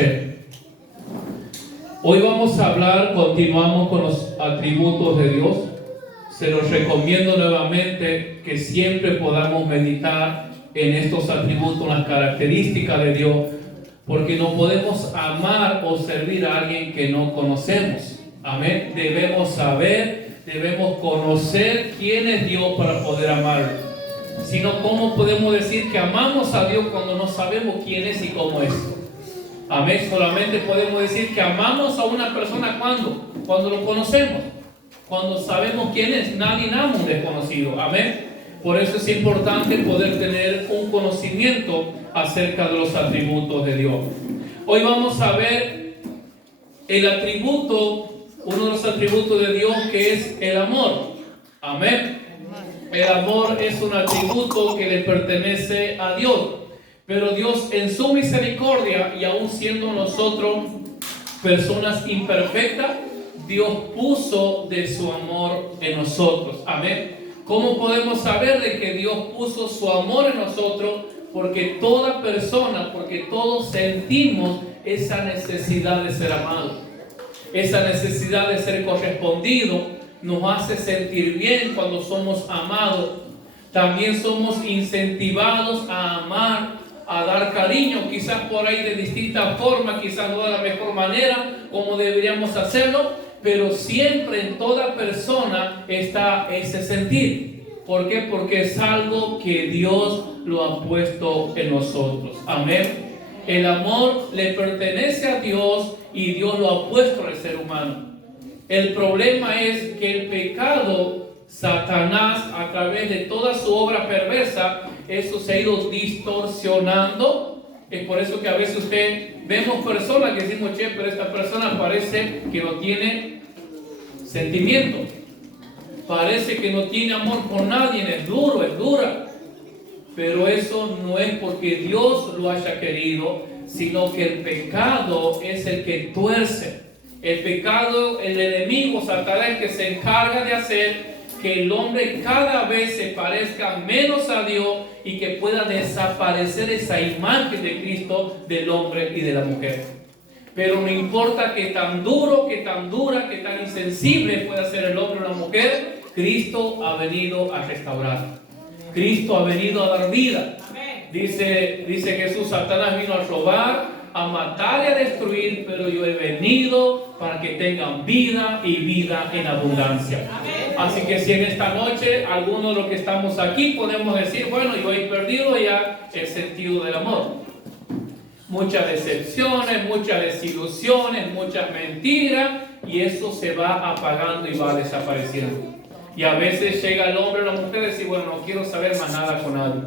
Hashem. Hoy vamos a hablar, continuamos con los atributos de Dios. Se los recomiendo nuevamente que siempre podamos meditar en estos atributos, las características de Dios, porque no podemos amar o servir a alguien que no conocemos. Amén. Debemos saber, debemos conocer quién es Dios para poder amarlo. Si no, ¿cómo podemos decir que amamos a Dios cuando no sabemos quién es y cómo es? Amén. Solamente podemos decir que amamos a una persona cuando lo conocemos, cuando sabemos quién es. Nadie ama a un desconocido. Amén. Por eso es importante poder tener un conocimiento acerca de los atributos de Dios. Hoy vamos a ver el atributo, uno de los atributos de Dios, que es el amor. Amén. El amor es un atributo que le pertenece a Dios. Pero Dios, en su misericordia, y aún siendo nosotros personas imperfectas, Dios puso de su amor en nosotros. Amén. ¿Cómo podemos saber de que Dios puso su amor en nosotros? Porque toda persona, porque todos sentimos esa necesidad de ser amados, esa necesidad de ser correspondido. Nos hace sentir bien cuando somos amados. También somos incentivados a amar, a dar cariño, quizás por ahí de distintas formas, quizás no de la mejor manera como deberíamos hacerlo, pero siempre en toda persona está ese sentir. ¿Por qué? Porque es algo que Dios lo ha puesto en nosotros. Amén. El amor le pertenece a Dios y Dios lo ha puesto en el ser humano. El problema es que el pecado, Satanás, a través de toda su obra perversa, eso se ha ido distorsionando. Es por eso que a veces vemos personas que decimos, che, pero esta persona parece que no tiene sentimiento, parece que no tiene amor por nadie, es duro, es dura. Pero eso no es porque Dios lo haya querido, sino que el pecado es el que tuerce. El pecado, el enemigo, Satanás, que se encarga de hacer que el hombre cada vez se parezca menos a Dios y que pueda desaparecer esa imagen de Cristo del hombre y de la mujer. Pero no importa que tan duro, que tan dura, que tan insensible pueda ser el hombre o la mujer, Cristo ha venido a restaurar. Cristo ha venido a dar vida. Dice Jesús, Satanás vino a robar, a matar y a destruir, pero yo he venido para que tengan vida y vida en abundancia. Así que si en esta noche algunos de los que estamos aquí podemos decir, bueno, yo he perdido ya el sentido del amor. Muchas decepciones, muchas desilusiones, muchas mentiras, y eso se va apagando y va desapareciendo. Y a veces llega el hombre o la mujer y dice, bueno, no quiero saber más nada con nadie.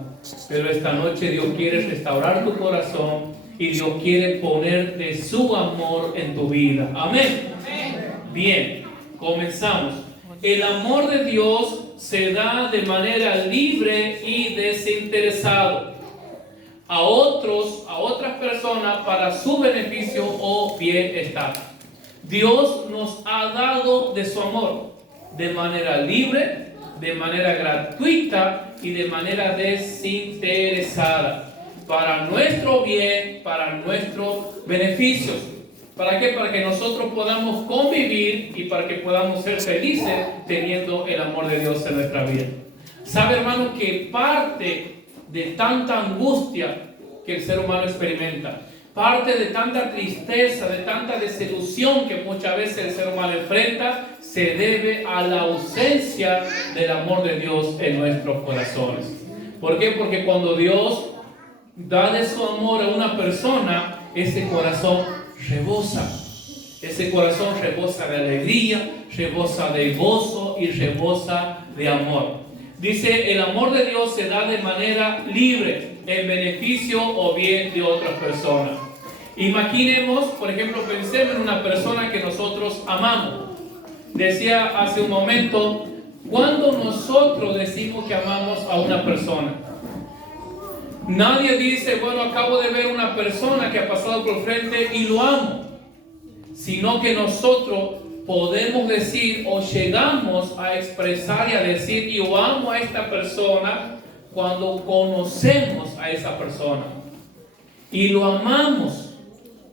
Pero esta noche Dios quiere restaurar tu corazón y Dios quiere poner de su amor en tu vida. Amén. Bien, comenzamos. El amor de Dios se da de manera libre y desinteresado a otras personas para su beneficio o bienestar. Dios nos ha dado de su amor de manera libre, de manera gratuita y de manera desinteresada, para nuestro bien, para nuestro beneficio. ¿Para qué? Para que nosotros podamos convivir y para que podamos ser felices teniendo el amor de Dios en nuestra vida. ¿Sabe, hermano, que parte de tanta angustia que el ser humano experimenta, parte de tanta tristeza, de tanta desilusión que muchas veces el ser humano enfrenta, se debe a la ausencia del amor de Dios en nuestros corazones? ¿Por qué? Porque cuando Dios da de su amor a una persona, ese corazón rebosa. Ese corazón rebosa de alegría, rebosa de gozo y rebosa de amor. Dice, el amor de Dios se da de manera libre, en beneficio o bien de otras personas. Imaginemos, por ejemplo, pensemos en una persona que nosotros amamos. Decía hace un momento, ¿cuándo nosotros decimos que amamos a una persona? Nadie dice, bueno, acabo de ver una persona que ha pasado por frente y lo amo. Sino que nosotros podemos decir o llegamos a expresar y a decir, yo amo a esta persona cuando conocemos a esa persona. Y lo amamos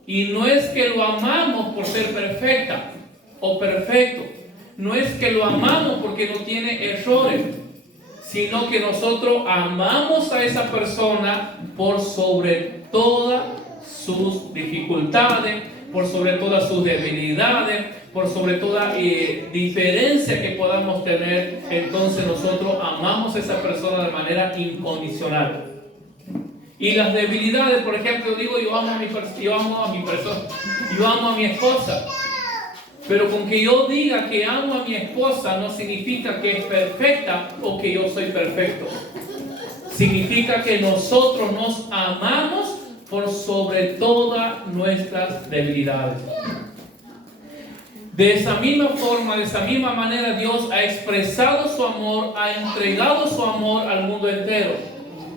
Y no es que lo amamos por ser perfecta o perfecto. No es que lo amamos porque no tiene errores, sino que nosotros amamos a esa persona por sobre todas sus dificultades, por sobre todas sus debilidades, por sobre toda diferencia que podamos tener. Entonces nosotros amamos a esa persona de manera incondicional. Y las debilidades, por ejemplo, digo, yo amo a mi persona, yo amo a mi esposa. Pero con que yo diga que amo a mi esposa no significa que es perfecta o que yo soy perfecto. Significa que nosotros nos amamos por sobre todas nuestras debilidades. De esa misma forma, de esa misma manera, Dios ha expresado su amor, ha entregado su amor al mundo entero.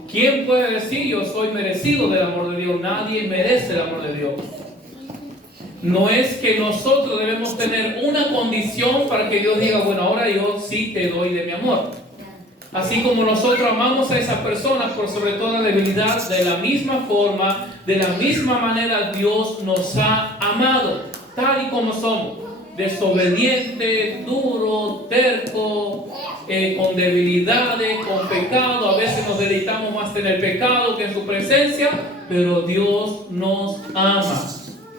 ¿Quién puede decir yo soy merecido del amor de Dios? Nadie merece el amor de Dios. No es que nosotros debemos tener una condición para que Dios diga, bueno, ahora yo sí te doy de mi amor. Así como nosotros amamos a esas personas por sobre toda debilidad, de la misma forma, de la misma manera Dios nos ha amado, tal y como somos. Desobediente, duro, terco, con debilidades, con pecado. A veces nos deleitamos más en el pecado que en su presencia, pero Dios nos ama.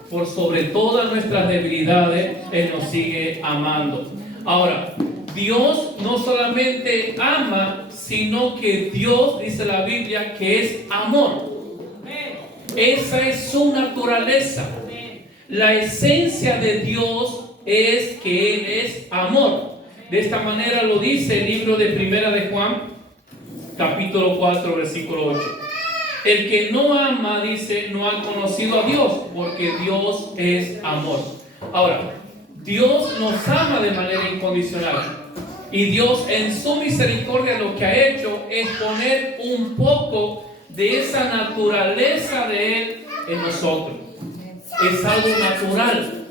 Por sobre todas nuestras debilidades, Él nos sigue amando. Ahora, Dios no solamente ama, sino que Dios, dice la Biblia, que es amor. Esa es su naturaleza. La esencia de Dios es que Él es amor. De esta manera lo dice el libro de Primera de Juan, capítulo 4, versículo 8. El que no ama, dice, no ha conocido a Dios, porque Dios es amor. Ahora, Dios nos ama de manera incondicional. Y Dios en su misericordia lo que ha hecho es poner un poco de esa naturaleza de Él en nosotros. Es algo natural.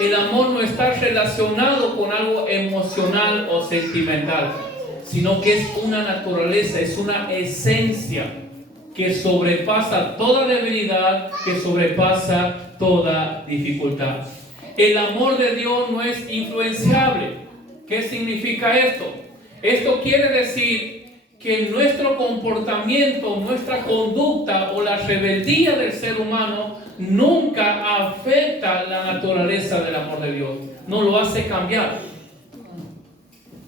El amor no está relacionado con algo emocional o sentimental, sino que es una naturaleza, es una esencia que sobrepasa toda debilidad, que sobrepasa toda dificultad. El amor de Dios no es influenciable. ¿Qué significa esto? Esto quiere decir que nuestro comportamiento, nuestra conducta o la rebeldía del ser humano nunca afecta la naturaleza del amor de Dios. No lo hace cambiar.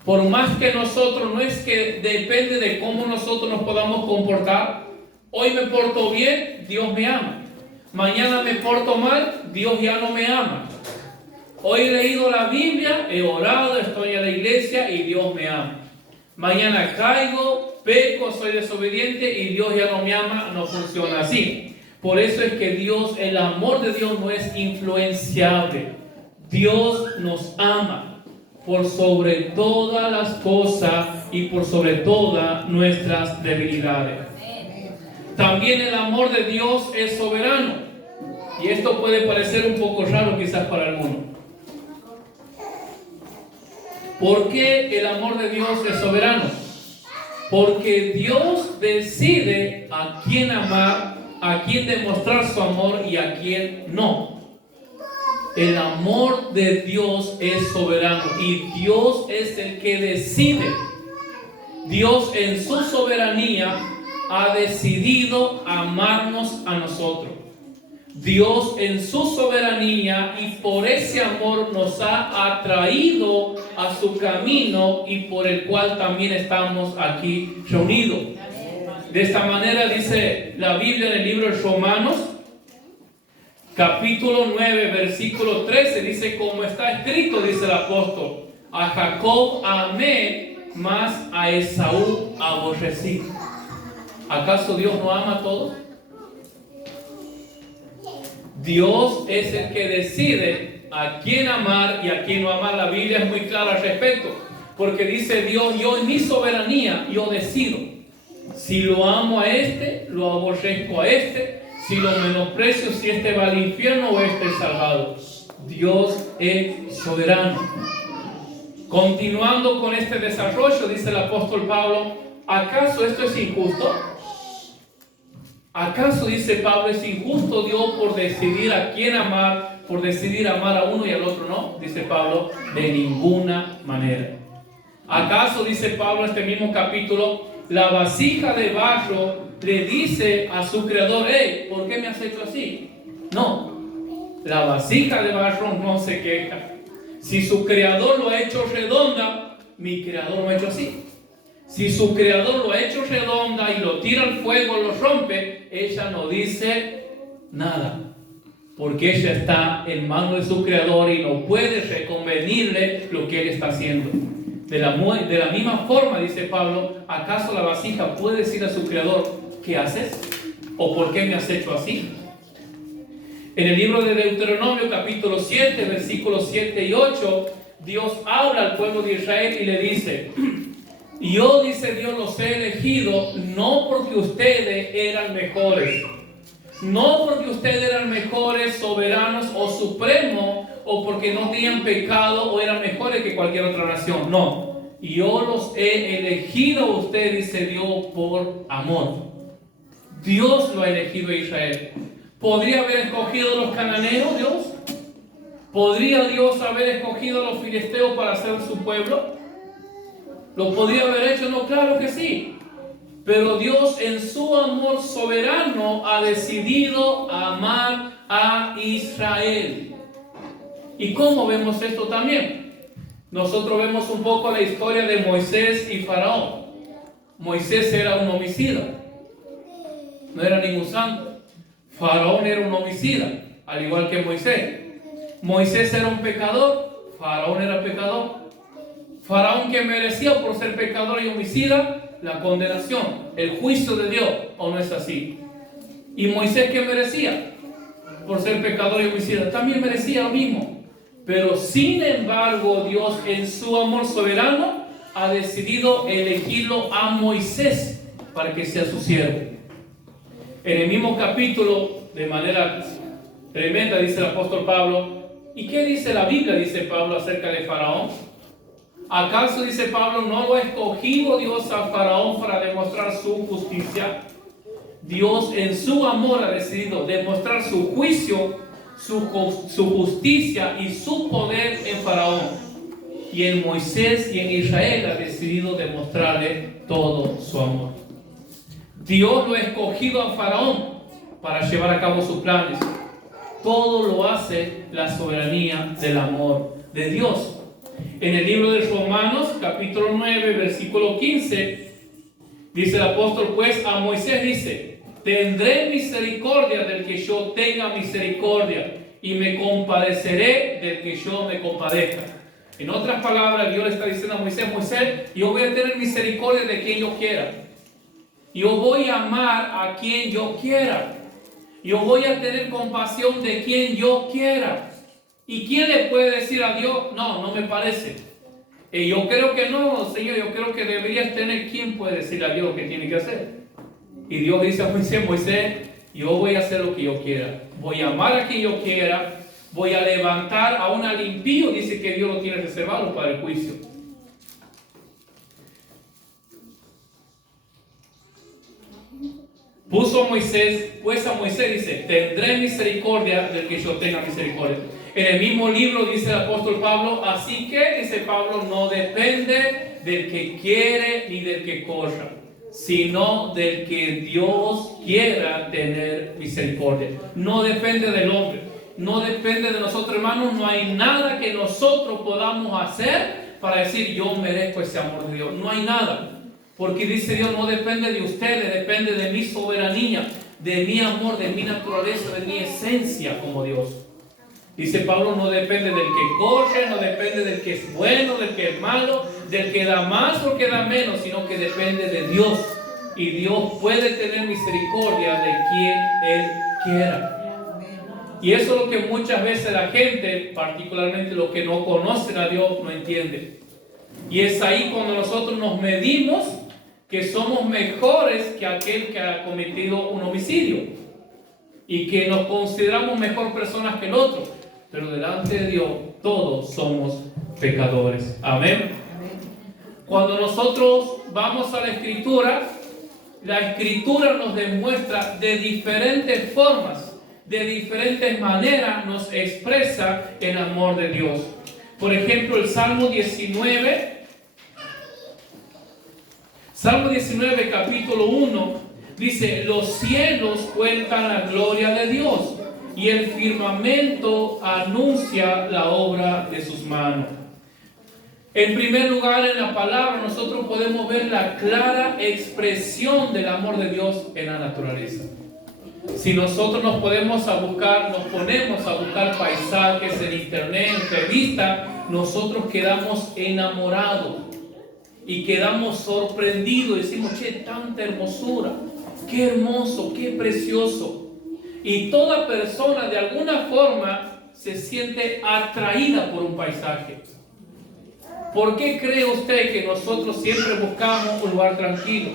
Por más que nosotros, no es que depende de cómo nosotros nos podamos comportar. Hoy me porto bien, Dios me ama. Mañana me porto mal, Dios ya no me ama. Hoy he leído la Biblia, he orado, estoy en la iglesia y Dios me ama. Mañana caigo, peco, soy desobediente y Dios ya no me ama. No funciona así. Por eso es que Dios, el amor de Dios no es influenciable. Dios nos ama por sobre todas las cosas y por sobre todas nuestras debilidades. También el amor de Dios es soberano. Y esto puede parecer un poco raro quizás para algunos. ¿Por qué el amor de Dios es soberano? Porque Dios decide a quién amar, a quién demostrar su amor y a quién no. El amor de Dios es soberano y Dios es el que decide. Dios en su soberanía ha decidido amarnos a nosotros. Dios en su soberanía y por ese amor nos ha atraído a su camino y por el cual también estamos aquí reunidos. De esta manera dice la Biblia en el libro de Romanos, capítulo 9, versículo 13, dice, como está escrito, dice el apóstol, a Jacob amé, mas a Esaú aborrecí. ¿Acaso Dios no ama a todos? Dios es el que decide a quién amar y a quién no amar. La Biblia es muy clara al respecto, porque dice Dios, yo en mi soberanía, yo decido. Si lo amo a este, lo aborrezco a este, si lo menosprecio, si este va al infierno o este es salvado. Dios es soberano. Continuando con este desarrollo, dice el apóstol Pablo, ¿acaso esto es injusto? ¿Acaso, dice Pablo, es injusto Dios por decidir a quién amar, por decidir amar a uno y al otro? No, dice Pablo, de ninguna manera. ¿Acaso, dice Pablo en este mismo capítulo, la vasija de barro le dice a su creador, hey, ¿por qué me has hecho así? No, la vasija de barro no se queja. Si su creador lo ha hecho redonda, mi creador lo ha hecho así. Si su creador lo ha hecho redonda y lo tira al fuego, lo rompe, ella no dice nada. Porque ella está en manos de su creador y no puede reconvenirle lo que él está haciendo. De la misma forma, dice Pablo, ¿acaso la vasija puede decir a su creador, ¿qué haces? ¿O por qué me has hecho así? En el libro de Deuteronomio, capítulo 7, versículos 7 y 8, Dios habla al pueblo de Israel y le dice, yo, dice Dios, los he elegido no porque ustedes eran mejores, no porque ustedes eran mejores, soberanos o supremos, o porque no tenían pecado o eran mejores que cualquier otra nación. No, yo los he elegido a ustedes, dice Dios, por amor. Dios lo ha elegido a Israel. ¿Podría haber escogido a los cananeos, Dios? ¿Podría Dios haber escogido a los filisteos para ser su pueblo? ¿Lo podría haber hecho? No, claro que sí. Pero Dios en su amor soberano ha decidido amar a Israel. ¿Y cómo vemos esto también? Nosotros vemos un poco la historia de Moisés y Faraón. Moisés era un homicida, no era ningún santo. Faraón era un homicida, al igual que Moisés. Moisés era un pecador, Faraón era pecador. Faraón, que merecía por ser pecador y homicida la condenación, el juicio de Dios, ¿o no es así? Y Moisés, ¿qué merecía? Por ser pecador y homicida, también merecía lo mismo. Pero sin embargo, Dios en su amor soberano ha decidido elegirlo a Moisés para que sea su siervo. En el mismo capítulo, de manera tremenda, dice el apóstol Pablo, ¿y qué dice la Biblia? Dice Pablo acerca de Faraón. ¿Acaso, dice Pablo, no lo ha escogido Dios a Faraón para demostrar su justicia? Dios en su amor ha decidido demostrar su juicio, su justicia y su poder en Faraón. Y en Moisés y en Israel ha decidido demostrarle todo su amor. Dios lo ha escogido a Faraón para llevar a cabo sus planes. Todo lo hace la soberanía del amor de Dios. En el libro de Romanos, capítulo 9, versículo 15, dice el apóstol, pues a Moisés dice, tendré misericordia del que yo tenga misericordia y me compadeceré del que yo me compadezca. En otras palabras, Dios le está diciendo a Moisés, Moisés, yo voy a tener misericordia de quien yo quiera. Yo voy a amar a quien yo quiera. Yo voy a tener compasión de quien yo quiera. ¿Y quién le puede decir a Dios, no, no me parece? Yo creo que no, Señor, yo creo que deberías tener. ¿Quién puede decir a Dios lo que tiene que hacer? Y Dios dice a Moisés, Moisés, yo voy a hacer lo que yo quiera. Voy a amar a quien yo quiera. Voy a levantar a un impío. Dice que Dios lo tiene reservado para el juicio. Puso a Moisés, pues a Moisés dice, tendré misericordia del que yo tenga misericordia. En el mismo libro dice el apóstol Pablo, así que, dice Pablo, no depende del que quiere ni del que corra, sino del que Dios quiera tener misericordia. No depende del hombre, no depende de nosotros, hermanos. No hay nada que nosotros podamos hacer para decir yo merezco ese amor de Dios. No hay nada. Porque dice Dios, no depende de ustedes, depende de mi soberanía, de mi amor, de mi naturaleza, de mi esencia como Dios. Dice Pablo, no depende del que corre, no depende del que es bueno, del que es malo, del que da más o que da menos, sino que depende de Dios. Y Dios puede tener misericordia de quien Él quiera. Y eso es lo que muchas veces la gente, particularmente los que no conocen a Dios, no entiende. Y es ahí cuando nosotros nos medimos que somos mejores que aquel que ha cometido un homicidio y que nos consideramos mejor personas que el otro, pero delante de Dios todos somos pecadores. Amén. Cuando nosotros vamos a la Escritura, la Escritura nos demuestra de diferentes formas, de diferentes maneras nos expresa el amor de Dios. Por ejemplo, el Salmo 19, capítulo 1, dice: los cielos cuentan la gloria de Dios y el firmamento anuncia la obra de sus manos. En primer lugar, en la palabra nosotros podemos ver la clara expresión del amor de Dios en la naturaleza. Si nosotros nos ponemos a buscar paisajes en internet, en revistas, nosotros quedamos enamorados y quedamos sorprendidos. Decimos: che, tanta hermosura, qué hermoso, qué precioso. Y toda persona de alguna forma se siente atraída por un paisaje. ¿Por qué cree usted que nosotros siempre buscamos un lugar tranquilo?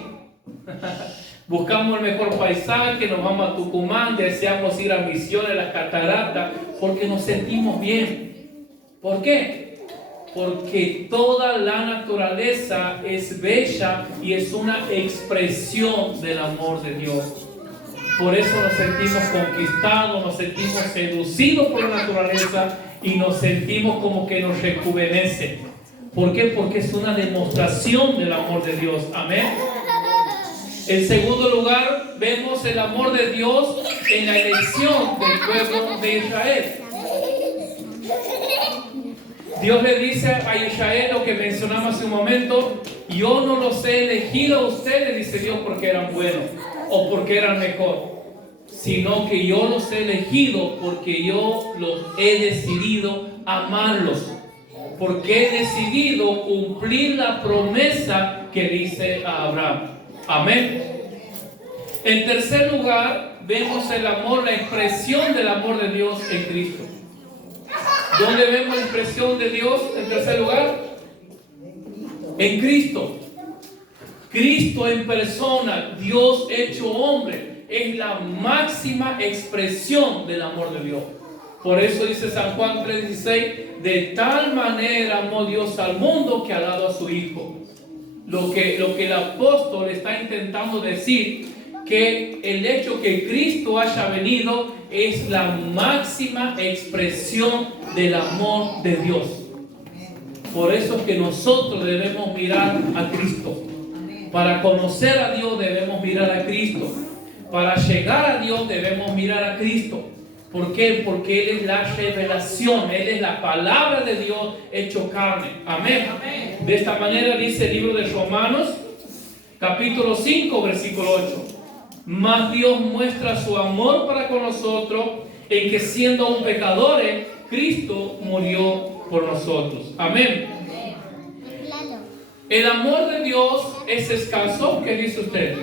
Buscamos el mejor paisaje, nos vamos a Tucumán, deseamos ir a Misiones, a las cataratas, porque nos sentimos bien. ¿Por qué? Porque toda la naturaleza es bella y es una expresión del amor de Dios. Por eso nos sentimos conquistados, nos sentimos seducidos por la naturaleza y nos sentimos como que nos rejuvenece. ¿Por qué? Porque es una demostración del amor de Dios. Amén. En segundo lugar, vemos el amor de Dios en la elección del pueblo de Israel. Dios le dice a Israel lo que mencionamos hace un momento: yo no los he elegido a ustedes, dice Dios, porque eran buenos o porque eran mejor, sino que yo los he elegido porque yo los he decidido amarlos, porque he decidido cumplir la promesa que le hice a Abraham. Amén. En tercer lugar, vemos el amor, la expresión del amor de Dios en Cristo. ¿Dónde vemos la expresión de Dios en tercer lugar? En Cristo. Cristo en persona, Dios hecho hombre, es la máxima expresión del amor de Dios. Por eso dice San Juan 3:16: de tal manera amó Dios al mundo que ha dado a su Hijo. Lo que el apóstol está intentando decir, que el hecho que Cristo haya venido es la máxima expresión del amor de Dios. Por eso es que nosotros debemos mirar a Cristo. Para conocer a Dios debemos mirar a Cristo. Para llegar a Dios debemos mirar a Cristo. ¿Por qué? Porque Él es la revelación, Él es la palabra de Dios hecho carne. Amén. Amén. De esta manera dice el libro de Romanos, capítulo 5, versículo 8. Mas Dios muestra su amor para con nosotros en que, siendo aún pecadores, Cristo murió por nosotros. Amén. El amor de Dios es escaso. ¿Qué dice usted?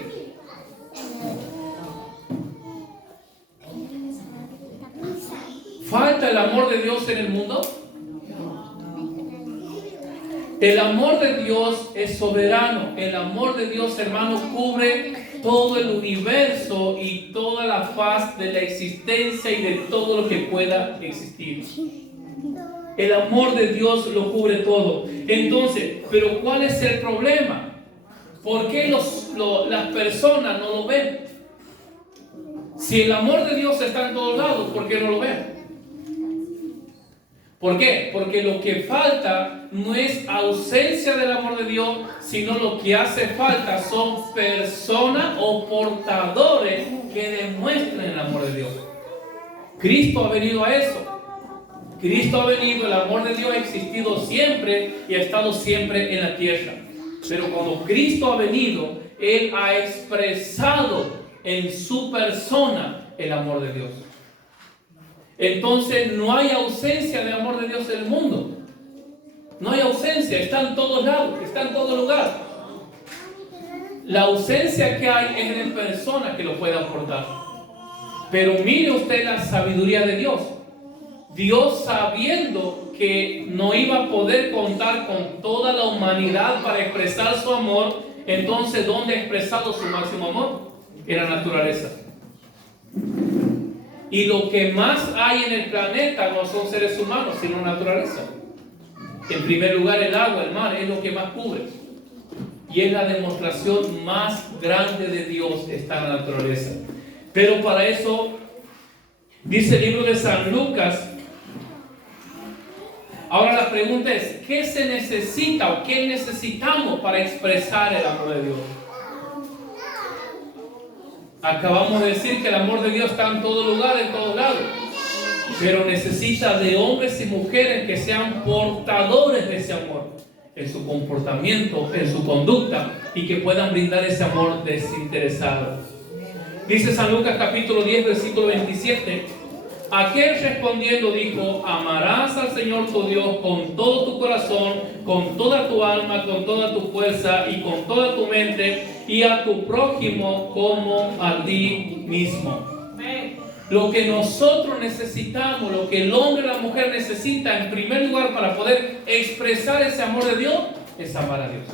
¿Falta el amor de Dios en el mundo? El amor de Dios es soberano. El amor de Dios, hermano, cubre todo el universo y toda la faz de la existencia y de todo lo que pueda existir. El amor de Dios lo cubre todo. Entonces, ¿pero cuál es el problema? ¿Por qué las personas no lo ven? Si el amor de Dios está en todos lados, ¿por qué no lo ven? ¿Por qué? Porque lo que falta no es ausencia del amor de Dios, sino lo que hace falta son personas o portadores que demuestren el amor de Dios. Cristo ha venido a eso. Cristo ha venido, el amor de Dios ha existido siempre y ha estado siempre en la tierra. Pero cuando Cristo ha venido, Él ha expresado en su persona el amor de Dios. Entonces no hay ausencia de amor de Dios en el mundo. No hay ausencia, está en todos lados, está en todo lugar. La ausencia que hay es en persona que lo puede aportar. Pero mire usted la sabiduría de Dios. Dios, sabiendo que no iba a poder contar con toda la humanidad para expresar su amor, entonces ¿dónde ha expresado su máximo amor? En la naturaleza. Y lo que más hay en el planeta no son seres humanos, sino naturaleza. En primer lugar, el agua, el mar, es lo que más cubre. y es la demostración más grande de Dios, está en la naturaleza. Pero para eso, dice el libro de San Lucas. Ahora la pregunta es, ¿qué se necesita o qué necesitamos para expresar el amor de Dios? Acabamos de decir que el amor de Dios está en todo lugar, en todos lados. Pero necesita de hombres y mujeres que sean portadores de ese amor, en su comportamiento, en su conducta, y que puedan brindar ese amor desinteresado. Dice San Lucas capítulo 10, versículo 27. Aquel respondiendo dijo: amarás al Señor tu Dios con todo tu corazón, con toda tu alma, con toda tu fuerza y con toda tu mente, y a tu prójimo como a ti mismo. Lo que nosotros necesitamos, lo que el hombre y la mujer necesita en primer lugar para poder expresar ese amor de Dios, es amar a Dios.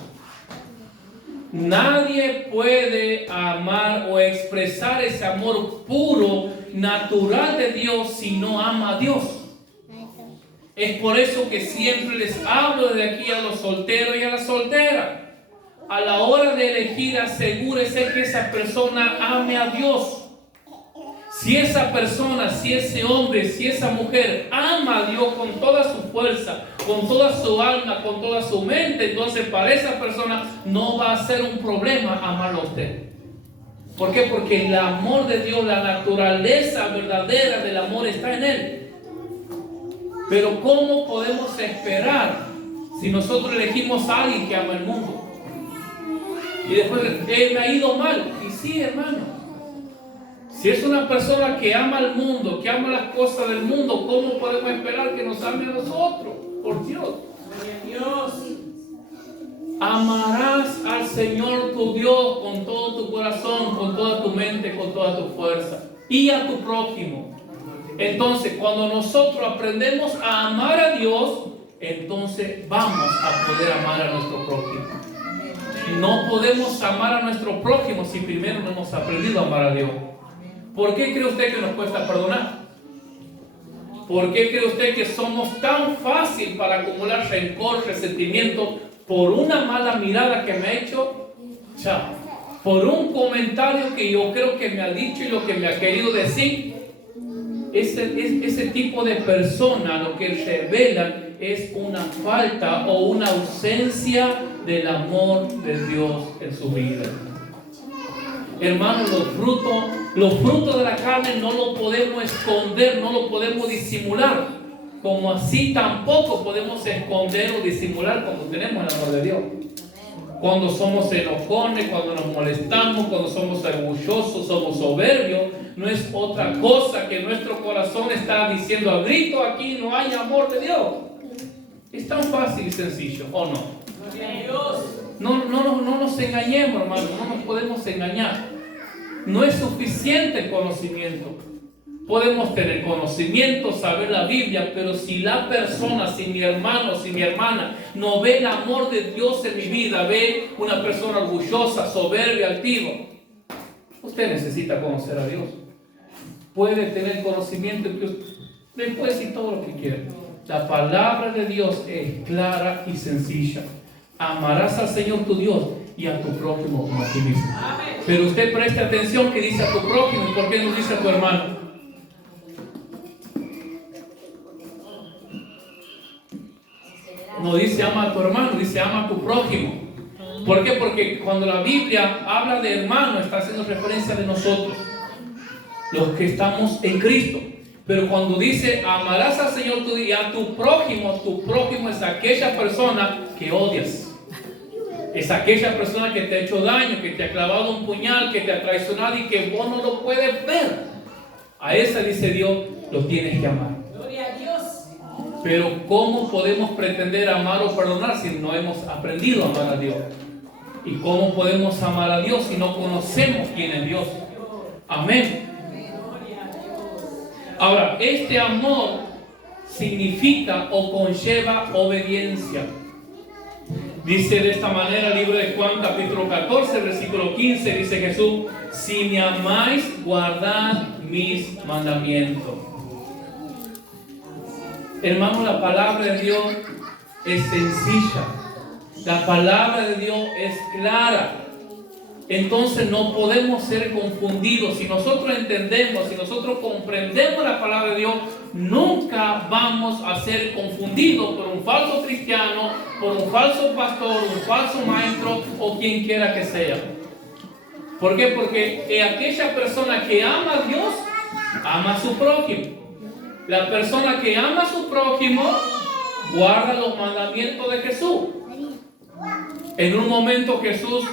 Nadie puede amar o expresar ese amor puro, natural de Dios si no ama a Dios. Es por eso que siempre les hablo desde aquí a los solteros y a las solteras. A la hora de elegir, asegúrese que esa persona ame a Dios. Si esa persona, si ese hombre, si esa mujer ama a Dios con toda su fuerza, con toda su alma, con toda su mente, entonces para esa persona no va a ser un problema amarlo a usted. ¿Por qué? Porque el amor de Dios, la naturaleza verdadera del amor está en Él. Pero ¿cómo podemos esperar si nosotros elegimos a alguien que ama el mundo? Y después, me ha ido mal. Y sí, hermano. Si es una persona que ama al mundo, que ama las cosas del mundo, ¿cómo podemos esperar que nos ame a nosotros? Por Dios. Amarás al Señor tu Dios con todo tu corazón, con toda tu mente, con toda tu fuerza, y a tu prójimo. Entonces, cuando nosotros aprendemos a amar a Dios, entonces vamos a poder amar a nuestro prójimo. No podemos amar a nuestro prójimo si primero no hemos aprendido a amar a Dios. ¿Por qué cree usted que nos cuesta perdonar? ¿Por qué cree usted que somos tan fácil para acumular rencor, resentimiento por una mala mirada que me ha hecho? Por un comentario que yo creo que me ha dicho y lo que me ha querido decir. Ese tipo de persona lo que revelan es una falta o una ausencia del amor de Dios en su vida. Hermanos, los frutos de la carne no lo podemos esconder, no lo podemos disimular. Como así tampoco podemos esconder o disimular cuando tenemos el amor de Dios. Cuando somos enojones, cuando nos molestamos, cuando somos orgullosos, somos soberbios, no es otra cosa que nuestro corazón está diciendo a grito: aquí no hay amor de Dios. Es tan fácil y sencillo, ¿o no? No nos engañemos, hermano, no nos podemos engañar. No es suficiente el conocimiento. Podemos tener conocimiento, saber la Biblia, pero si la persona, si mi hermano, si mi hermana no ve el amor de Dios en mi vida, ve una persona orgullosa, soberbia, altiva, usted necesita conocer a Dios. Puede tener conocimiento, le puede decir todo lo que quiera. La palabra de Dios es clara y sencilla. Amarás al Señor tu Dios y a tu prójimo como a ti mismo. Pero usted preste atención que dice a tu prójimo, ¿y por qué no dice a tu hermano? No dice ama a tu hermano, dice ama a tu prójimo. ¿Por qué? Porque cuando la Biblia habla de hermano, está haciendo referencia de nosotros, los que estamos en Cristo. Pero cuando dice amarás al Señor tu Dios y a tu prójimo es aquella persona que odias. Es aquella persona que te ha hecho daño, que te ha clavado un puñal, que te ha traicionado y que vos no lo puedes ver. A esa, dice Dios, lo tienes que amar. Gloria a Dios. Pero ¿cómo podemos pretender amar o perdonar si no hemos aprendido a amar a Dios? ¿Y cómo podemos amar a Dios si no conocemos quién es Dios? Amén. Ahora, este amor significa o conlleva obediencia. Dice de esta manera el libro de Juan capítulo 14, versículo 15, dice Jesús: si me amáis, guardad mis mandamientos. Hermano, la palabra de Dios es sencilla, La palabra de Dios es clara. Entonces no podemos ser confundidos. Si nosotros entendemos, si nosotros comprendemos la palabra de Dios, nunca vamos a ser confundidos por un falso cristiano, por un falso pastor, un falso maestro o quien quiera que sea. ¿Por qué? Porque aquella persona que ama a Dios, ama a su prójimo. La persona que ama a su prójimo, guarda los mandamientos de Jesús. En un momento Jesús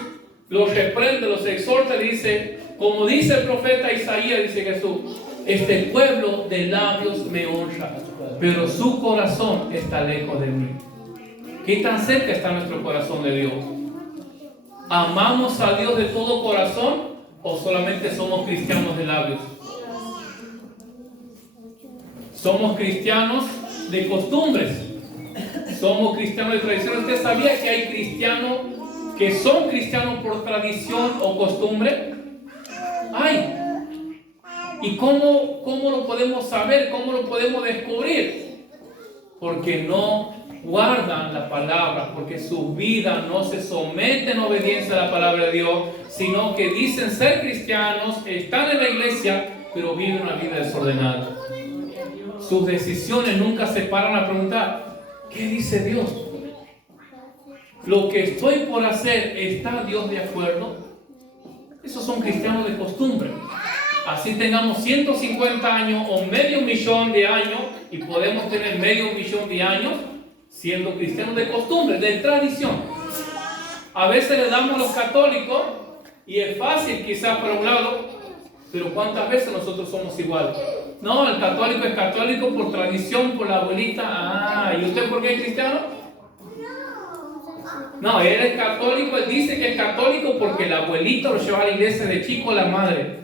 los reprende, los exhorta y dice, como dice el profeta Isaías, dice Jesús, este pueblo de labios me honra, pero su corazón está lejos de mí. ¿Qué tan cerca está nuestro corazón de Dios? ¿Amamos a Dios de todo corazón o solamente somos cristianos de labios? Somos cristianos de costumbres. Somos cristianos de tradición. ¿Usted sabía que hay cristianos que son cristianos por tradición o costumbre? Hay. ¿Y cómo lo podemos saber? ¿Cómo lo podemos descubrir? Porque no guardan la palabra, porque su vida no se somete en obediencia a la palabra de Dios, sino que dicen ser cristianos, están en la iglesia, pero viven una vida desordenada. Sus decisiones nunca se paran a preguntar, ¿qué dice Dios? ¿Lo que estoy por hacer, está Dios de acuerdo? Esos son cristianos de costumbre. Así tengamos 150 años o medio millón de años, y podemos tener medio millón de años siendo cristianos de costumbre, de tradición. A veces le damos a los católicos, y es fácil quizás para un lado, pero ¿cuántas veces nosotros somos iguales? No, el católico es católico por tradición, por la abuelita. ¿Y usted por qué es cristiano? No, él es católico, él dice que es católico porque el abuelito lo lleva a la iglesia de chico, la madre.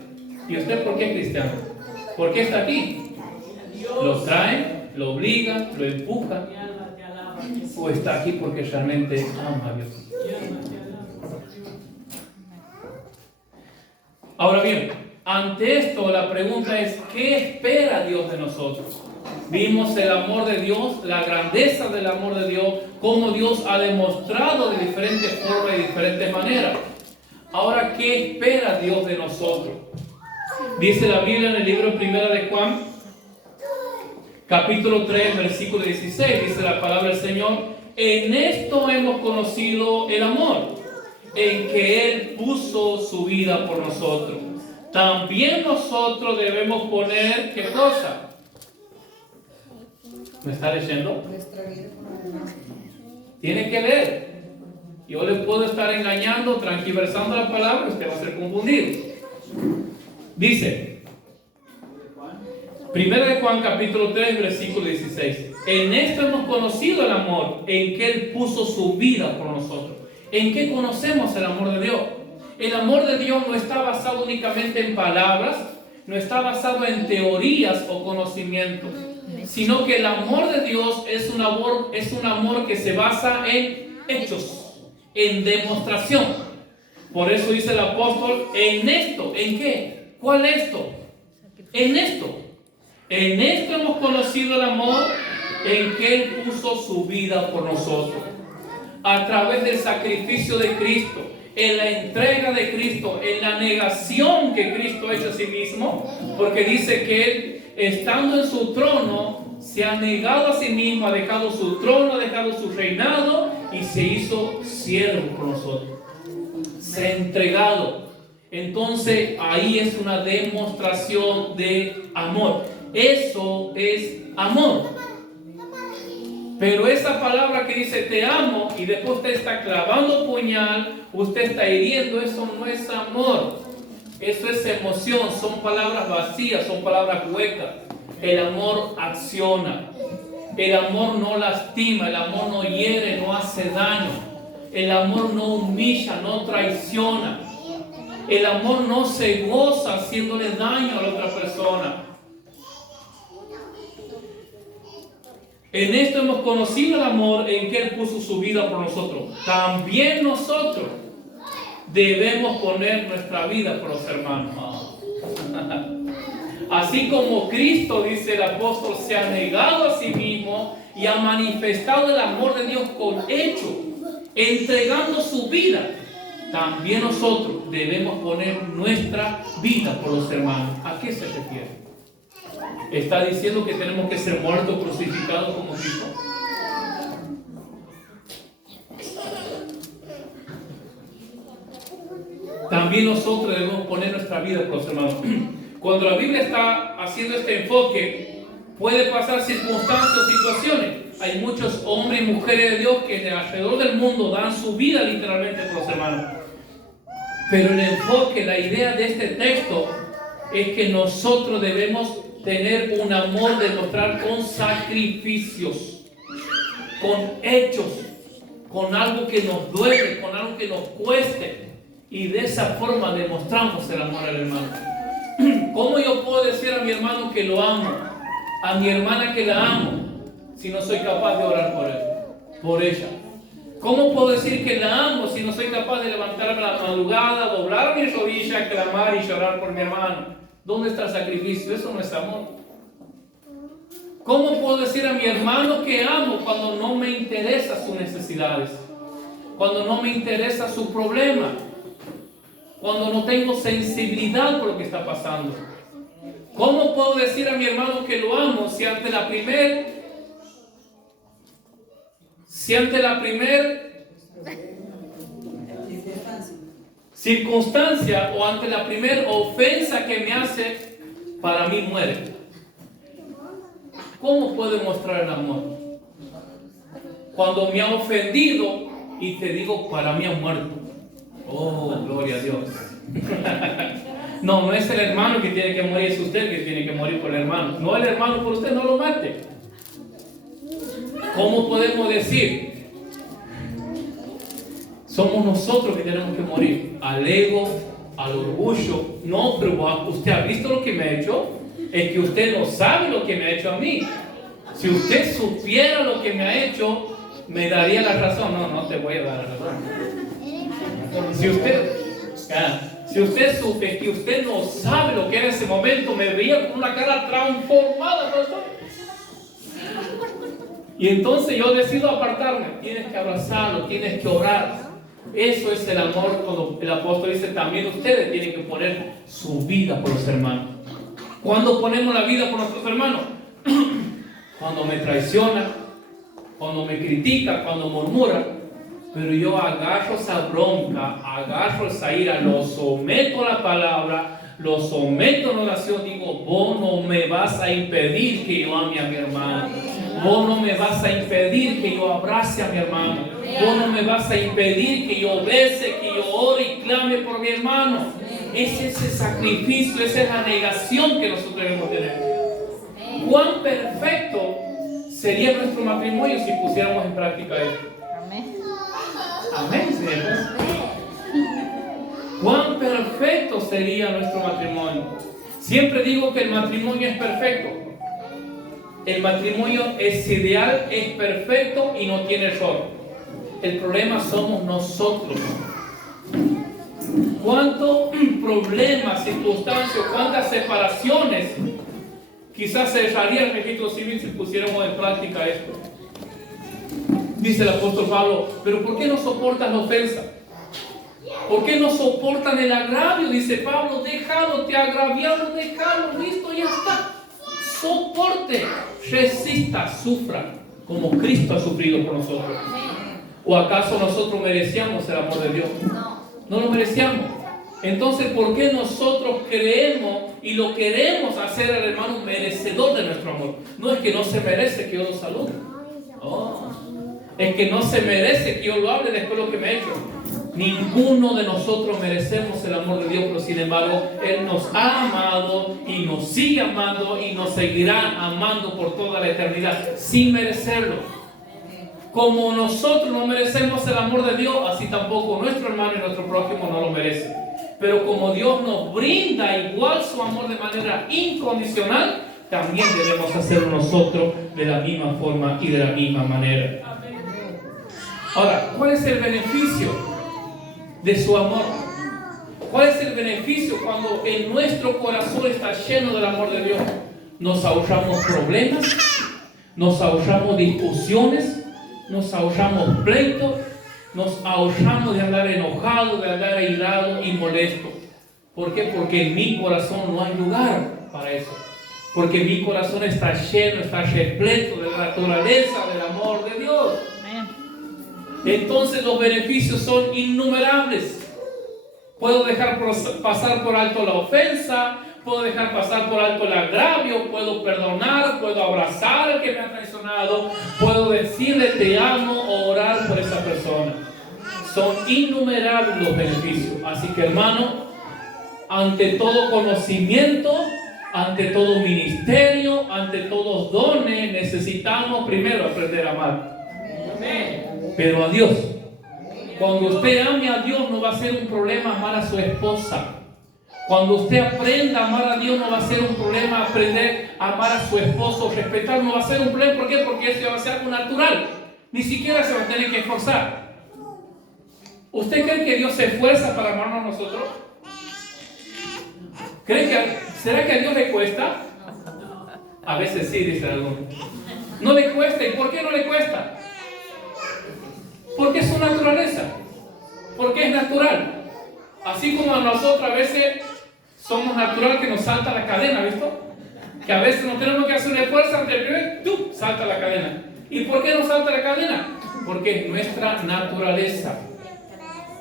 ¿Y usted por qué es cristiano? ¿Por qué está aquí? ¿Lo trae, lo obliga, lo empuja? ¿O está aquí porque realmente ama a Dios? Ahora bien, ante esto la pregunta es, ¿qué espera Dios de nosotros? Vimos el amor de Dios, la grandeza del amor de Dios, cómo Dios ha demostrado de diferentes formas y diferentes maneras. Ahora, ¿qué espera Dios de nosotros? Dice la Biblia en el libro 1 de Juan, capítulo 3, versículo 16, dice la palabra del Señor, en esto hemos conocido el amor, en que Él puso su vida por nosotros. También nosotros debemos poner, ¿qué cosa? ¿Me está leyendo? Tiene que leer. Yo le puedo estar engañando, transgiversando la palabra, usted va a ser confundido. Dice, 1 de Juan capítulo 3, versículo 16. En esto hemos conocido el amor, en que Él puso su vida por nosotros. ¿En qué conocemos el amor de Dios? El amor de Dios no está basado únicamente en palabras, no está basado en teorías o conocimientos, sino que el amor de Dios es un amor que se basa en hechos, en demostración. Por eso dice el apóstol, en esto, ¿en qué? ¿Cuál esto? En esto. En esto hemos conocido el amor, en que Él puso su vida por nosotros. A través del sacrificio de Cristo, en la entrega de Cristo, en la negación que Cristo ha hecho a sí mismo, porque dice que Él, estando en su trono, se ha negado a sí mismo, ha dejado su trono, ha dejado su reinado y se hizo siervo por nosotros. Se ha entregado. Entonces ahí es una demostración de amor. Eso es amor. Pero esa palabra que dice te amo y después usted está clavando puñal, usted está hiriendo, eso no es amor. Eso es emoción, son palabras vacías, son palabras huecas. El amor acciona. El amor no lastima, el amor no hiere, no hace daño. El amor no humilla, no traiciona. El amor no se goza haciéndole daño a la otra persona. En esto hemos conocido el amor en que Él puso su vida por nosotros. También nosotros debemos poner nuestra vida por los hermanos. Así como Cristo, dice el apóstol, se ha negado a sí mismo y ha manifestado el amor de Dios con hechos. entregando su vida, también nosotros debemos poner nuestra vida por los hermanos. ¿A qué se refiere? ¿Está diciendo que tenemos que ser muertos, crucificados como Cristo? También nosotros debemos poner nuestra vida por los hermanos. Cuando la Biblia está haciendo este enfoque, puede pasar circunstancias o situaciones. Hay muchos hombres y mujeres de Dios que alrededor del mundo dan su vida literalmente por los hermanos. Pero el enfoque, la idea de este texto es que nosotros debemos tener un amor de mostrar con sacrificios, con hechos, con algo que nos duele, con algo que nos cueste. Y de esa forma demostramos el amor al hermano. ¿Cómo yo puedo decir a mi hermano que lo amo, a mi hermana que la amo, si no soy capaz de orar por él, por ella? ¿Cómo puedo decir que la amo si no soy capaz de levantarme a la madrugada, doblar mis rodillas, clamar y llorar por mi hermano? ¿Dónde está el sacrificio? Eso no es amor. ¿Cómo puedo decir a mi hermano que amo cuando no me interesan sus necesidades? Cuando no me interesa su problema, cuando no tengo sensibilidad por lo que está pasando. ¿Cómo puedo decir a mi hermano que lo amo si ante la primer circunstancia o ante la primera ofensa que me hace, para mí muere? ¿Cómo puedo mostrar el amor? Cuando me ha ofendido y te digo, para mí ha muerto. Oh, gloria a Dios. No es el hermano que tiene que morir, es usted que tiene que morir por el hermano. No el hermano por usted, no lo mate. ¿Cómo podemos decir? Somos nosotros que tenemos que morir al ego, al orgullo. No, pero usted ha visto lo que me ha hecho. Es que usted no sabe lo que me ha hecho a mí. Si usted supiera lo que me ha hecho, me daría la razón. No te voy a dar la razón. Si usted supe que usted no sabe lo que era ese momento, me veía con una cara transformada, ¿no? Y entonces yo decido apartarme. Tienes que abrazarlo, tienes que orar. Eso es el amor. Cuando el apóstol dice, también ustedes tienen que poner su vida por los hermanos. ¿Cuándo ponemos la vida por nuestros hermanos? Cuando me traiciona, cuando me critica, cuando murmura. Pero yo agarro esa bronca, agarro esa ira, lo someto a la palabra, lo someto a la oración. Digo, vos no me vas a impedir que yo ame a mi hermano. Vos no me vas a impedir que yo abrace a mi hermano. Vos no me vas a impedir que yo bese, que yo ore y clame por mi hermano. Es ese sacrificio, esa es la negación que nosotros debemos tener. ¿Cuán perfecto sería nuestro matrimonio si pusiéramos en práctica esto? Amén, Señor. ¿Cuán perfecto sería nuestro matrimonio? Siempre digo que el matrimonio es perfecto. El matrimonio es ideal, es perfecto y no tiene error. El problema somos nosotros. ¿Cuántos problemas, circunstancias, cuántas separaciones quizás cerraría el registro civil si pusiéramos en práctica esto? Dice el apóstol Pablo, pero ¿por qué no soportan la ofensa? ¿Por qué no soportan el agravio? Dice Pablo, déjalo, te ha agraviado, déjalo, listo, ya está. Soporte, resista, sufra, como Cristo ha sufrido por nosotros. ¿O acaso nosotros merecíamos el amor de Dios? No lo merecíamos. Entonces, ¿por qué nosotros creemos y lo queremos hacer al hermano merecedor de nuestro amor? No es que no se merece que yo lo salude. Es que no se merece que yo lo hable después de lo que me he hecho. Ninguno de nosotros merecemos el amor de Dios, pero sin embargo, Él nos ha amado y nos sigue amando y nos seguirá amando por toda la eternidad, sin merecerlo. Como nosotros no merecemos el amor de Dios, así tampoco nuestro hermano y nuestro prójimo no lo merecen. Pero como Dios nos brinda igual su amor de manera incondicional, también debemos hacerlo nosotros de la misma forma y de la misma manera. Ahora, ¿cuál es el beneficio de su amor? ¿Cuál es el beneficio cuando en nuestro corazón está lleno del amor de Dios? Nos ahorramos problemas, nos ahorramos discusiones, nos ahorramos pleitos, nos ahorramos de andar enojados, de andar airados y molestos. ¿Por qué? Porque en mi corazón no hay lugar para eso. Porque mi corazón está lleno, está repleto de la naturaleza, del amor de Dios. Entonces los beneficios son innumerables. Puedo dejar pasar por alto la ofensa, puedo dejar pasar por alto el agravio, puedo perdonar, puedo abrazar al que me ha traicionado, puedo decirle te amo o orar por esa persona. Son innumerables los beneficios. Así que, hermano, ante todo conocimiento, ante todo ministerio, ante todos dones, necesitamos primero aprender a amar. Pero a Dios. Cuando usted ame a Dios, no va a ser un problema amar a su esposa. Cuando usted aprenda a amar a Dios, no va a ser un problema aprender a amar a su esposo, respetar, no va a ser un problema. ¿Por qué? Porque eso va a ser algo natural. Ni siquiera se va a tener que esforzar. ¿Usted cree que Dios se esfuerza para amarnos a nosotros? ¿Será que a Dios le cuesta? A veces sí, dice alguno. No le cuesta. ¿Y por qué no le cuesta? Porque es su naturaleza. Porque es natural. Así como a nosotros a veces somos natural que nos salta la cadena, ¿visto? Que a veces nos tenemos que hacer un esfuerzo ante el primer, ¡tum!, salta la cadena. ¿Y por qué nos salta la cadena? Porque es nuestra naturaleza.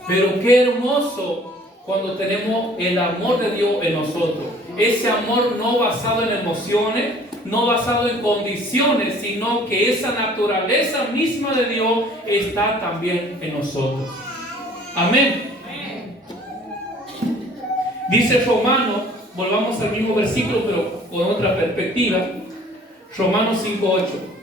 Pero qué hermoso cuando tenemos el amor de Dios en nosotros. Ese amor no basado en emociones, no basado en condiciones, sino que esa naturaleza misma de Dios está también en nosotros. Amén. Dice Romanos, volvamos al mismo versículo, pero con otra perspectiva. Romanos 5:8.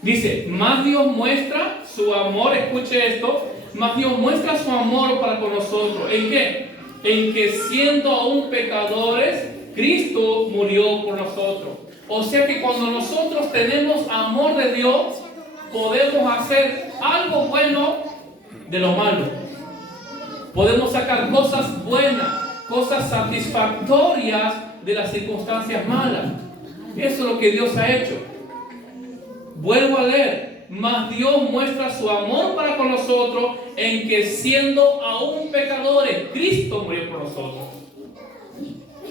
Dice, más Dios muestra su amor, escuche esto, más Dios muestra su amor para con nosotros. ¿En qué? En que siendo aún pecadores, Cristo murió por nosotros. O sea que cuando nosotros tenemos amor de Dios, podemos hacer algo bueno de lo malo. Podemos sacar cosas buenas, cosas satisfactorias de las circunstancias malas. Eso es lo que Dios ha hecho. Vuelvo a leer. Mas Dios muestra su amor para con nosotros en que siendo aún pecadores, Cristo murió por nosotros.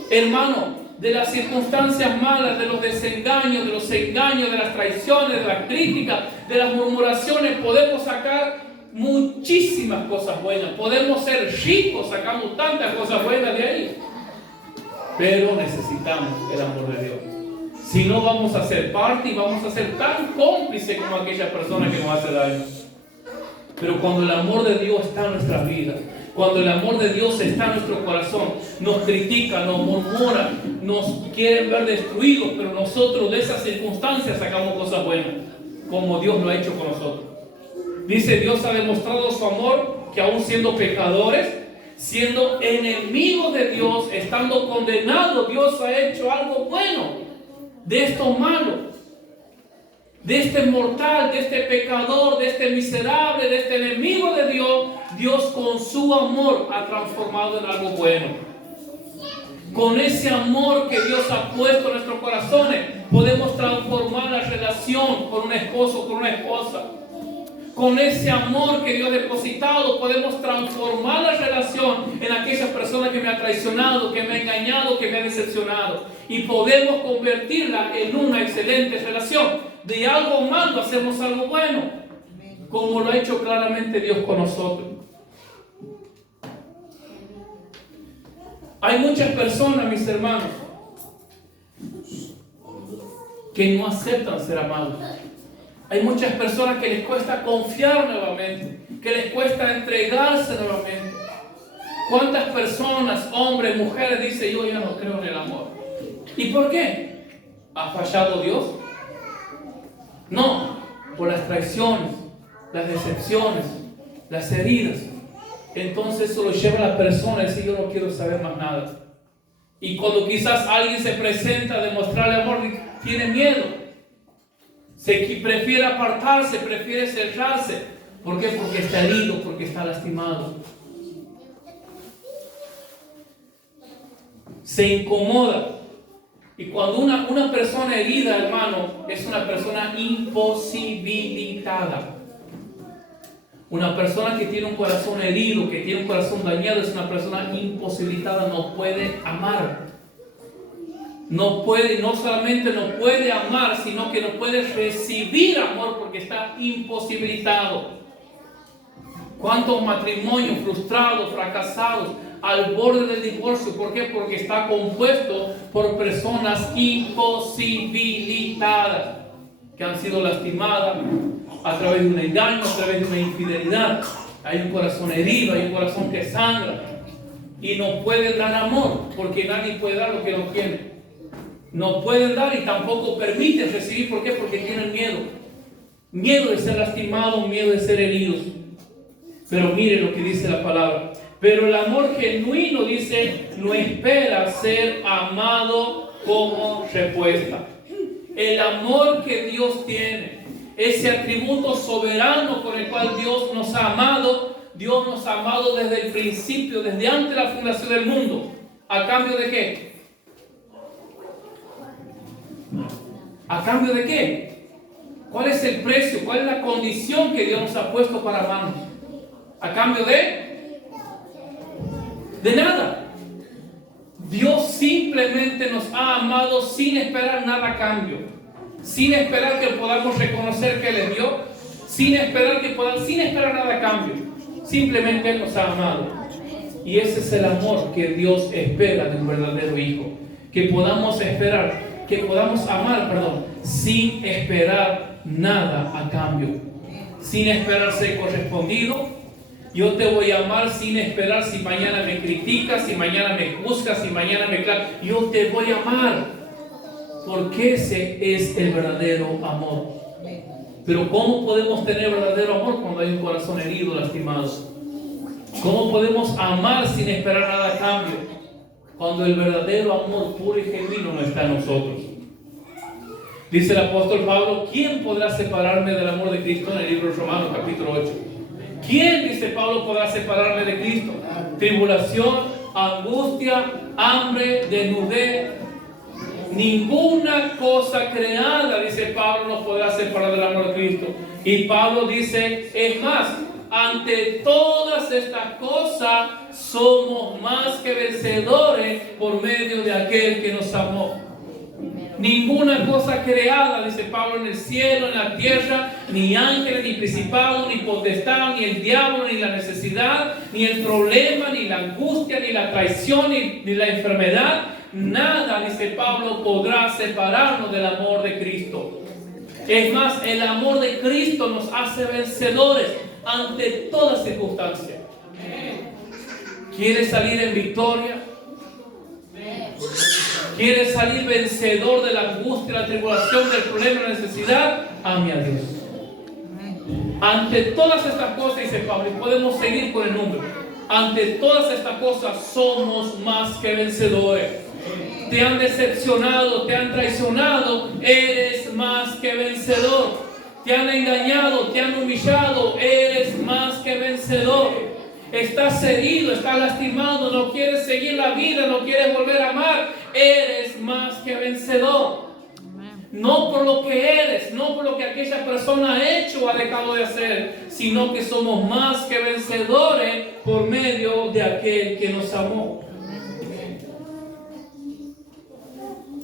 Hermano, de las circunstancias malas, de los desengaños, de los engaños, de las traiciones, de las críticas, de las murmuraciones, podemos sacar muchísimas cosas buenas. Podemos ser ricos, sacamos tantas cosas buenas de ahí. Pero necesitamos el amor de Dios. Si no, vamos a ser parte y vamos a ser tan cómplices como aquella persona que nos hace daño. Pero cuando el amor de Dios está en nuestras vidas, cuando el amor de Dios está en nuestro corazón, nos critica, nos murmura, nos quieren ver destruidos, pero nosotros de esas circunstancias sacamos cosas buenas, como Dios lo ha hecho con nosotros. Dice, Dios ha demostrado su amor, que aún siendo pecadores, siendo enemigos de Dios, estando condenados, Dios ha hecho algo bueno de esto malo, de este mortal, de este pecador, de este miserable, de este enemigo de Dios. Dios con su amor ha transformado en algo bueno. Con ese amor que Dios ha puesto en nuestros corazones, podemos transformar la relación con un esposo, con una esposa. Con ese amor que Dios ha depositado, podemos transformar la relación en aquellas personas que me han traicionado, que me han engañado, que me han decepcionado. Y podemos convertirla en una excelente relación. De algo malo hacemos algo bueno, como lo ha hecho claramente Dios con nosotros. Hay muchas personas, mis hermanos, que no aceptan ser amados. Hay muchas personas que les cuesta confiar nuevamente, que les cuesta entregarse nuevamente. ¿Cuántas personas, hombres, mujeres, dicen yo ya no creo en el amor? ¿Y por qué? ¿Ha fallado Dios? No, por las traiciones, las decepciones, las heridas. Entonces eso lo lleva a la persona a decir yo no quiero saber más nada. Y cuando quizás alguien se presenta a demostrarle amor, tiene miedo. Prefiere apartarse, prefiere cerrarse. ¿Por qué? Porque está herido, porque está lastimado. Se incomoda. Y cuando una persona herida, hermano, es una persona imposibilitada. Una persona que tiene un corazón herido, que tiene un corazón dañado, es una persona imposibilitada, no puede amar. No solamente no puede amar, sino que no puede recibir amor porque está imposibilitado. ¿Cuántos matrimonios frustrados, fracasados, al borde del divorcio? ¿Por qué? Porque está compuesto por personas imposibilitadas, que han sido lastimadas a través de un engaño, a través de una infidelidad. Hay un corazón herido, hay un corazón que sangra. Y no pueden dar amor, porque nadie puede dar lo que no tiene. No pueden dar y tampoco permiten recibir. ¿Por qué? Porque tienen miedo. Miedo de ser lastimados, miedo de ser heridos. Pero mire lo que dice la palabra. Pero el amor genuino, dice, no espera ser amado como respuesta. El amor que Dios tiene, ese atributo soberano con el cual Dios nos ha amado, Dios nos ha amado desde el principio, desde antes de la fundación del mundo. ¿A cambio de qué? ¿A cambio de qué? ¿Cuál es el precio? ¿Cuál es la condición que Dios nos ha puesto para amarnos? ¿A cambio de nada? Dios simplemente nos ha amado sin esperar nada a cambio, sin esperar que podamos reconocer que Él es Dios, sin esperar nada a cambio. Simplemente Él nos ha amado. Y ese es el amor que Dios espera de un verdadero hijo. Que podamos amar, sin esperar nada a cambio, sin esperar ser correspondido. Yo te voy a amar sin esperar si mañana me criticas, si mañana me juzgas, si mañana me clavas. Yo te voy a amar, porque ese es el verdadero amor. Pero ¿cómo podemos tener verdadero amor cuando hay un corazón herido, lastimado? ¿Cómo podemos amar sin esperar nada a cambio cuando el verdadero amor puro y genuino no está en nosotros? Dice el apóstol Pablo: ¿quién podrá separarme del amor de Cristo? En el libro de Romanos capítulo 8. ¿Quién, dice Pablo, podrá separarme de Cristo? Tribulación, angustia, hambre, desnudez. Ninguna cosa creada, dice Pablo, nos podrá separar del amor de Cristo. Y Pablo dice, es más, ante todas estas cosas somos más que vencedores por medio de aquel que nos amó. Ninguna cosa creada, dice Pablo, en el cielo, en la tierra, ni ángeles, ni principados, ni potestad, ni el diablo, ni la necesidad, ni el problema, ni la angustia, ni la traición, ni la enfermedad, nada, dice Pablo, podrá separarnos del amor de Cristo. Es más, el amor de Cristo nos hace vencedores ante toda circunstancia. ¿Quieres salir en victoria? ¿Quieres salir vencedor de la angustia, la tribulación, del problema, la necesidad? Ame a Dios. Ante todas estas cosas, dice Pablo, y podemos seguir con el número. Ante todas estas cosas somos más que vencedores. Te han decepcionado, te han traicionado, eres más que vencedor. Te han engañado, te han humillado, eres más que vencedor. Estás herido, estás lastimado, no quieres seguir la vida, no quieres volver a amar, eres más que vencedor. No por lo que eres, no por lo que aquella persona ha hecho o ha dejado de hacer, sino que somos más que vencedores por medio de aquel que nos amó.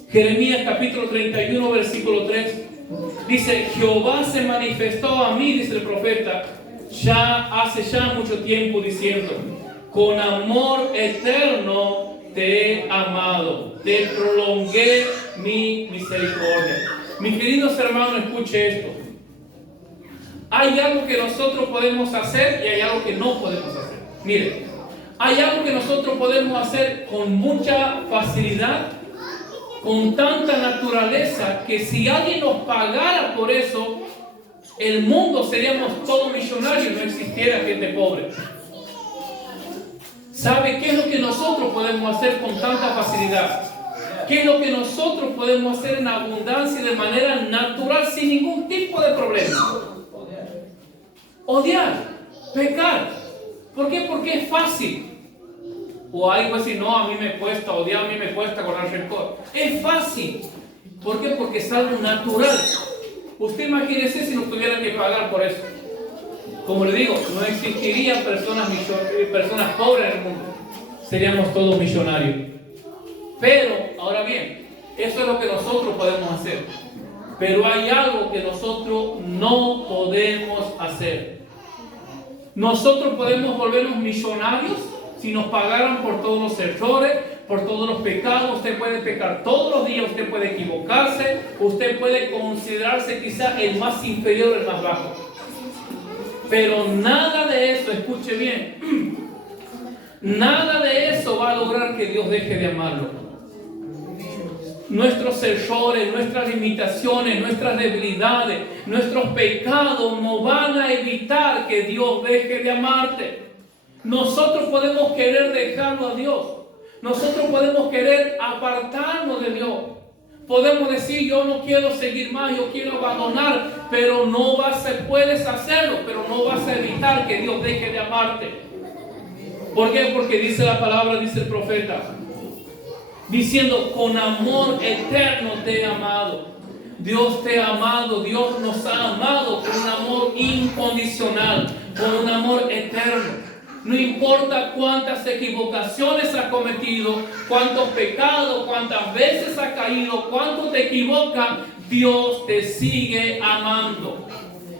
Jeremías capítulo 31, versículo 3, dice: Jehová se manifestó a mí, dice el profeta, hace mucho tiempo, diciendo: con amor eterno te he amado, te prolongué mi misericordia. Mis queridos hermanos, escuche esto. Hay algo que nosotros podemos hacer y hay algo que no podemos hacer. Mire, hay algo que nosotros podemos hacer con mucha facilidad, con tanta naturaleza, que si alguien nos pagara por eso, el mundo seríamos todos millonarios, no existiera gente pobre. ¿Sabe qué es lo que nosotros podemos hacer con tanta facilidad? ¿Qué es lo que nosotros podemos hacer en abundancia y de manera natural, sin ningún tipo de problema? Odiar, pecar. ¿Por qué? Porque es fácil. O hay pues si no, a mí me cuesta odiar, a mí me cuesta guardar rencor. Es fácil. ¿Por qué? Porque es algo natural. Usted imagínese si nos tuvieran que pagar por eso. Como le digo, no existirían personas pobres en el mundo. Seríamos todos millonarios. Pero, ahora bien, eso es lo que nosotros podemos hacer. Pero hay algo que nosotros no podemos hacer. Nosotros podemos volvernos millonarios si nos pagaran por todos los errores, por todos los pecados. Usted puede pecar todos los días, usted puede equivocarse, usted puede considerarse quizá el más inferior, el más bajo. Pero nada de eso, escuche bien, nada de eso va a lograr que Dios deje de amarlo. Nuestros errores, nuestras limitaciones, nuestras debilidades, nuestros pecados no van a evitar que Dios deje de amarte. Nosotros podemos querer dejarlo a Dios. Nosotros podemos querer apartarnos de Dios. Podemos decir, yo no quiero seguir más, yo quiero abandonar, pero puedes hacerlo, pero no vas a evitar que Dios deje de amarte. ¿Por qué? Porque dice la palabra, dice el profeta, diciendo, con amor eterno te he amado. Dios te ha amado, Dios nos ha amado con un amor incondicional, con un amor eterno. No importa cuántas equivocaciones has cometido, cuántos pecados, cuántas veces has caído, cuánto te equivocas, Dios te sigue amando.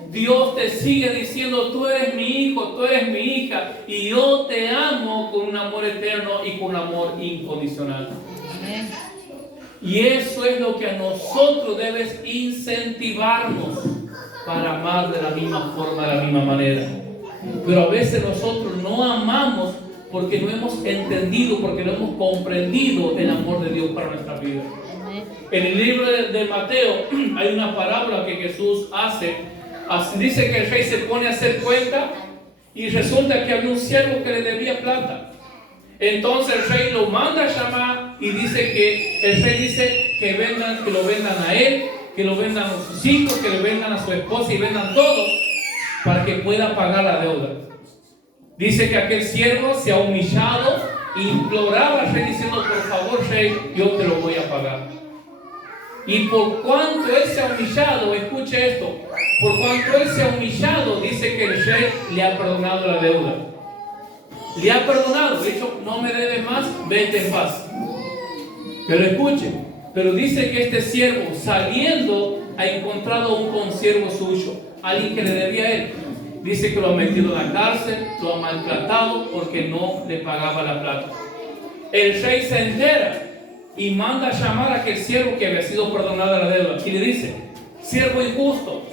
Dios te sigue diciendo, tú eres mi hijo, tú eres mi hija, y yo te amo con un amor eterno y con un amor incondicional. Amén. Y eso es lo que a nosotros debes incentivarnos para amar de la misma forma, de la misma manera. Pero a veces nosotros no amamos porque no hemos entendido, porque no hemos comprendido el amor de Dios para nuestra vida. En el libro de Mateo hay una parábola que Jesús hace. Dice que el rey se pone a hacer cuenta y resulta que había un siervo que le debía plata. Entonces el rey lo manda a llamar y dice que el rey dice que lo vendan a él, que lo vendan a sus hijos, que le vendan a su esposa y vendan todo para que pueda pagar la deuda. Dice que aquel siervo se ha humillado e imploraba al rey diciendo, por favor rey, yo te lo voy a pagar. Y por cuanto él se ha humillado, escuche esto, por cuanto él se ha humillado, dice que el rey le ha perdonado la deuda. Le ha perdonado, de hecho, no me debes más, vete en paz. Pero escuche, pero dice que este siervo saliendo ha encontrado un consiervo suyo, alguien que le debía a él. Dice que lo ha metido en la cárcel, lo ha maltratado porque no le pagaba la plata. El rey se entera y manda a llamar a aquel siervo que había sido perdonada la deuda y le dice, siervo injusto,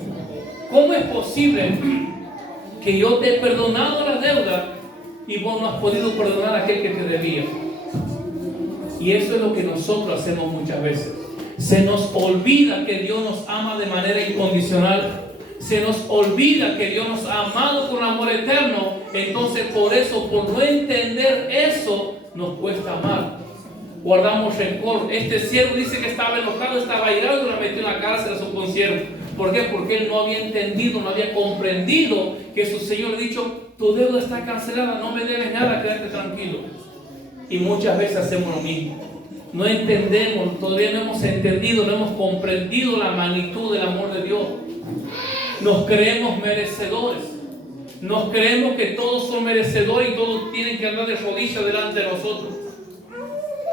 ¿cómo es posible que yo te he perdonado la deuda y vos no has podido perdonar a aquel que te debía? Y eso es lo que nosotros hacemos muchas veces. Se nos olvida que Dios nos ama de manera incondicional. Se nos olvida que Dios nos ha amado con amor eterno. Entonces por eso, por no entender eso, nos cuesta amar. Guardamos rencor. Este siervo dice que estaba enojado, estaba airado y lo metió en la cárcel a su consiervo. ¿Por qué? Porque él no había entendido, no había comprendido que su Señor le ha dicho, tu deuda está cancelada, no me debes nada, quédate tranquilo. Y muchas veces hacemos lo mismo. No entendemos, todavía no hemos entendido, no hemos comprendido la magnitud del amor de Dios. Nos creemos merecedores. Nos creemos que todos son merecedores y todos tienen que andar de rodillas delante de nosotros.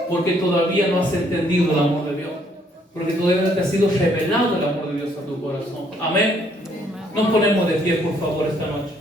Porque todavía no has entendido el amor de Dios. Porque todavía no te ha sido revelado el amor de Dios a tu corazón. Amén. Nos ponemos de pie, por favor, esta noche.